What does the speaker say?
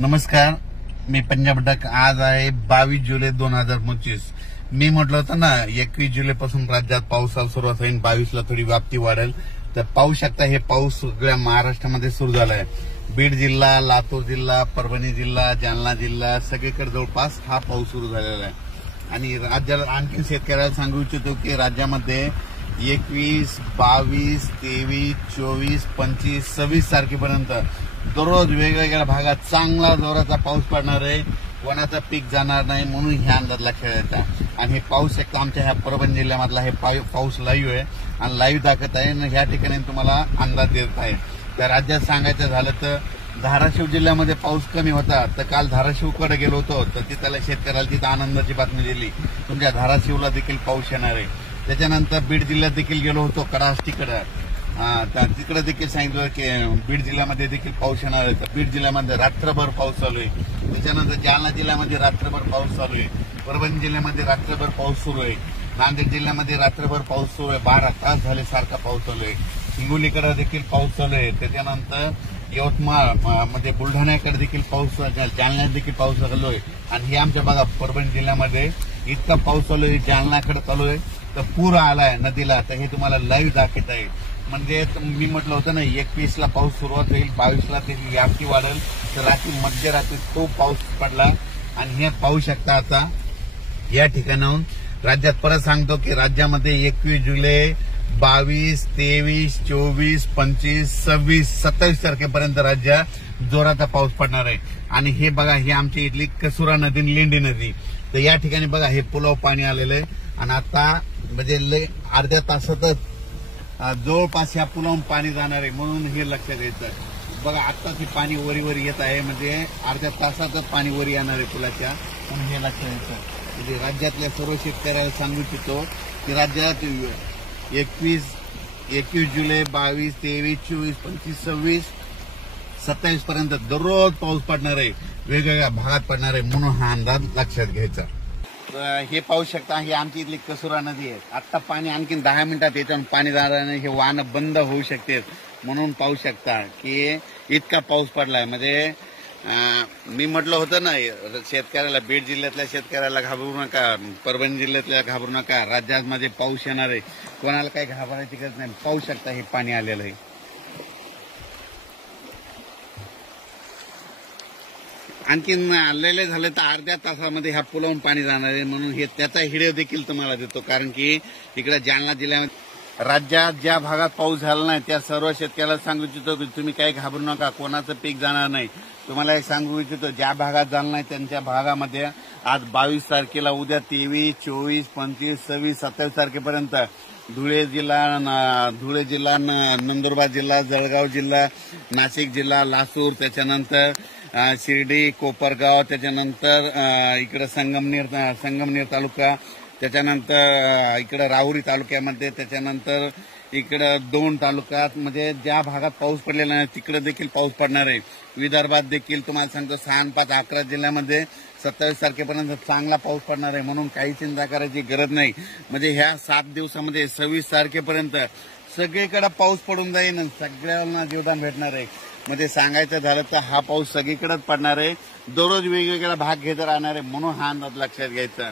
नमस्कार, मी पंजाब डक. आज आहे 22 जुलै 2025. मी म्हटलं होतं ना 21 जुलैपासून राज्यात पावसाला सुरुवात होईल, 22ला थोडी व्याप्ती वाढेल. तर पाहू शकता हे पाऊस सगळ्या महाराष्ट्रामध्ये सुरू झालाय. बीड जिल्हा, लातूर जिल्हा, परभणी जिल्हा, जालना जिल्हा सगळीकडे जवळपास हा पाऊस सुरू झालेला आहे. आणि राज्याला आणखी शेतकऱ्याला सांगू इच्छितो की राज्यामध्ये 21, 22, 23, 24, 25, 26 तारखेपर्यंत दररोज वेगवेगळ्या भागात चांगला जोराचा पाऊस पडणार आहे. कोणाचं पीक जाणार नाही म्हणून ह्या अंदाज लक्षात येतात. आणि हे पाऊस एक आमच्या ह्या परभणी जिल्ह्यामधला हे पाऊस लाईव्ह आहे आणि लाईव्ह दाखवत आहे आणि ह्या ठिकाणी तुम्हाला अंदाज देत आहे. त्या राज्यात सांगायचं झालं तर धाराशिव जिल्ह्यामध्ये पाऊस कमी होता, तर काल धाराशिवकडे गेलो होतो तर तिथल्या शेतकऱ्याला तिथं आनंदाची बातमी दिली, तुमच्या धाराशिवला देखील पाऊस येणार आहे. त्याच्यानंतर बीड जिल्ह्यात देखील गेलो होतो कडाष्टीकडे, तिकडे देखील सांगितलं की बीड जिल्ह्यामध्ये देखील पाऊस येणार आहे. तर बीड जिल्ह्यामध्ये रात्रभर पाऊस चालू आहे. त्याच्यानंतर जालना जिल्ह्यामध्ये रात्रभर पाऊस चालू आहे. परभणी जिल्ह्यामध्ये रात्रभर पाऊस सुरू आहे. नांदेड जिल्ह्यामध्ये रात्रभर पाऊस सुरू आहे. 12 तास झाले सारखा पाऊस चालू आहे. हिंगोलीकडे देखील पाऊस चालू आहे. त्याच्यानंतर यवतमाळ म्हणजे बुलढाण्याकडे देखील पाऊस, जालन्यात देखील पाऊस चालू आहे. आणि हे आमच्या बघा परभणी जिल्ह्यामध्ये इतका पाऊस चालू आहे, जालन्याकडे चालू आहे तर पूर आलाय नदीला. तर हे तुम्हाला लाईव्ह दाखवत आहे. म्हणजे मी म्हटलं होतं ना 21ला पाऊस सुरुवात होईल, 22ला त्याची व्याप्ती वाढेल. तर रात्री मध्यरात्री खूप पाऊस पडला आणि हे पाहू शकता. आता या ठिकाणाहून राज्यात परत सांगतो की राज्यामध्ये 21 जुलै, 22, 23, 24, 25, 26, 27 तारखेपर्यंत राज्यात जोराचा पाऊस पडणार आहे. आणि हे बघा, ही आमची इथली कसुरा नदी, लेंडी नदी. तर या ठिकाणी बघा हे पुलाव पाणी आलेलं आहे आणि आता म्हणजे अर्ध्या तासातच जवळपास या पुलावून पाणी जाणार आहे म्हणून हे लक्षात घ्यायचं. बघा आत्ताच हे पाणी वरीवर येत आहे, म्हणजे अर्ध्या तासातच पाणी वर येणार आहे पुलाच्या, म्हणून हे लक्षात घ्यायचं. म्हणजे राज्यातल्या सर्व शेतकऱ्याला सांगू इच्छितो की राज्यात 21 जुलै, 22, 23, 24, 25, 26, 27 पर्यंत दररोज पाऊस पडणार आहे, वेगवेगळ्या भागात पडणार आहे म्हणून हा अंदाज लक्षात घ्यायचा. हे पाहू शकता, ही आमची इथली कसुरा नदी आहे. आता पाणी आणखीन 10 मिनिटात याच्यावर पाणी जाणार नाही, हे वाहनं बंद होऊ शकते म्हणून पाहू शकता की इतका पाऊस पडलाय. म्हणजे मी म्हटलं होतं ना शेतकऱ्याला, बीड जिल्ह्यातल्या शेतकऱ्याला घाबरू नका, परभणी जिल्ह्यातल्या घाबरू नका, राज्यामध्ये पाऊस येणार आहे, कोणाला काही घाबरायची गरज नाही. पाहू शकता हे पाणी आलेलं आहे. आणखीन आलेले झाले तर अर्ध्या तासामध्ये ह्या पुलावून पाणी जाणार आहे म्हणून हे त्याचा व्हिडिओ देखील तुम्हाला देतो. कारण की इकडे जालना जिल्ह्यामध्ये राज्यात ज्या भागात पाऊस झाला नाही त्या सर्व शेतकऱ्याला सांगू इच्छितो की तुम्ही काही घाबरू नका, कोणाचं पीक जाणार नाही. तुम्हाला एक सांगू इच्छितो, ज्या भागात झालं नाही त्यांच्या भागामध्ये आज 22 तारखेला, उद्या 23, 24, 25, 26, 27 तारखेपर्यंत धुळे जिल्हा, नंदुरबार जिल्हा, जळगाव जिल्हा, नाशिक जिल्हा, लातूर, त्याच्यानंतर शिर्डी, कोपरगाव, त्याच्यानंतर इकडे संगमनेर तालुका, त्याच्यानंतर इकडे राहुरी तालुक्यामध्ये, त्याच्यानंतर इकडं 2 तालुक्यात, म्हणजे ज्या भागात पाऊस पडलेला नाही तिकडे देखील पाऊस पडणार आहे. विदर्भात देखील तुम्हाला सांगतो 6, 5, 11 जिल्ह्यामध्ये 27 तारखेपर्यंत चांगला पाऊस पडणार आहे म्हणून काही चिंता करायची गरज नाही. म्हणजे ह्या 7 दिवसामध्ये 26 तारखेपर्यंत सगळीकडे पाऊस पडून जाईल आणि सगळ्यांना जीवदान भेटणार आहे. म्हणजे सांगायचं झालं तर हा पाऊस सगळीकडेच पडणार आहे, दररोज वेगवेगळा भाग घेत राहणार आहे म्हणून हा अंदाज लक्षात घ्यायचा.